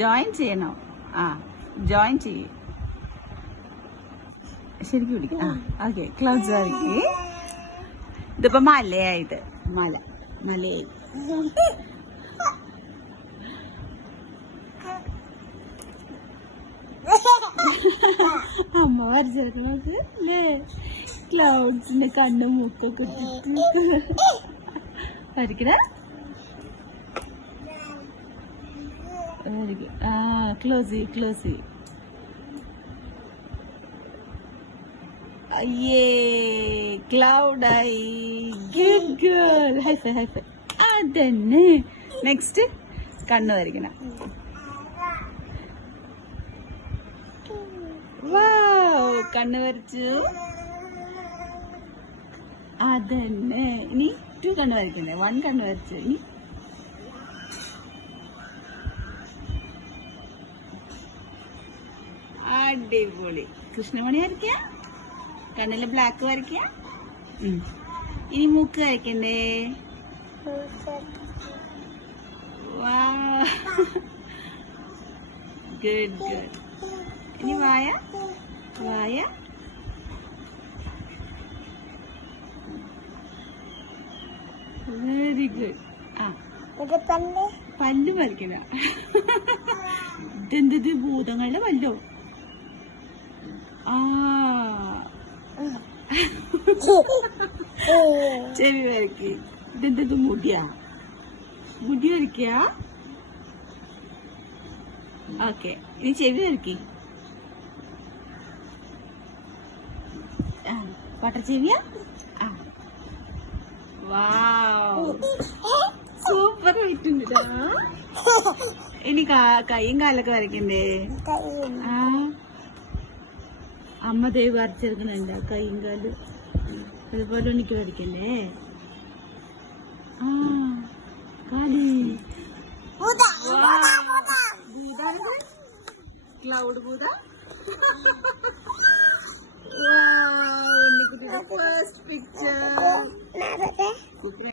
Join ചെയ്യണോ? ആ join ചെയ്യ്. ശരിക്കും പിടിക്കും. ആ ഓക്കെ. ക്ലോസ് ആക്കി. ഇതിപ്പോ മലയായത്. മലയായി. അമ്മ വരച്ചത് അല്ലേ? ക്ലൗഡ്സിന്റെ കണ്ണും മൂക്കൊക്കെ വരയ്ക്കണ. ആ ക്ലോസ് ചെയ്യ്. അയ്യേ ക്ലൗഡായി. Good girl. ഹൈഫൈ. അതന്നെ. നെക്സ്റ്റ് കണ്ണ് വരയ്ക്കണം. വാവ് കണ്ണ് വരച്ചു. അതന്നെ. ഇനി 2 കണ്ണ് വരയ്ക്കണ്ടേ? 1 കണ്ണ് വരച്ചു. ഇനി അടിപൊളി. കൃഷ്ണമണി വരയ്ക്ക. കണ്ണില് ബ്ലാക്ക് വരയ്ക്ക. ഇനി മൂക്ക് വരയ്ക്കണ്ടേ? ഗുഡ്. ഇനി വായ. Very good. ആ പല്ല് വരയ്ക്കണ. ഇതെന്തത്? ഭൂതങ്ങളുടെ പല്ലോ? ആ ചെവി വരയ്ക്ക്. ഇതെന്തത്? മുടി വരയ്ക്ക. ഓക്കെ. ഇനി ചെവി വരയ്ക്ക്. പട്ടച്ചെവിയാ? വാവ് സൂപ്പർ ആയിട്ടുണ്ട്. ഇനി കൈയും കാലൊക്കെ വരയ്ക്കണ്ടേ? ആ അമ്മ ദൈവം വരച്ചെടുക്കണുണ്ട് കൈയും കാലും. അതുപോലെ എനിക്ക് വരയ്ക്കണ്ടേ? ആ കാലി. ക്ലൗഡ് ഭൂത. Wow, Nikita, first picture.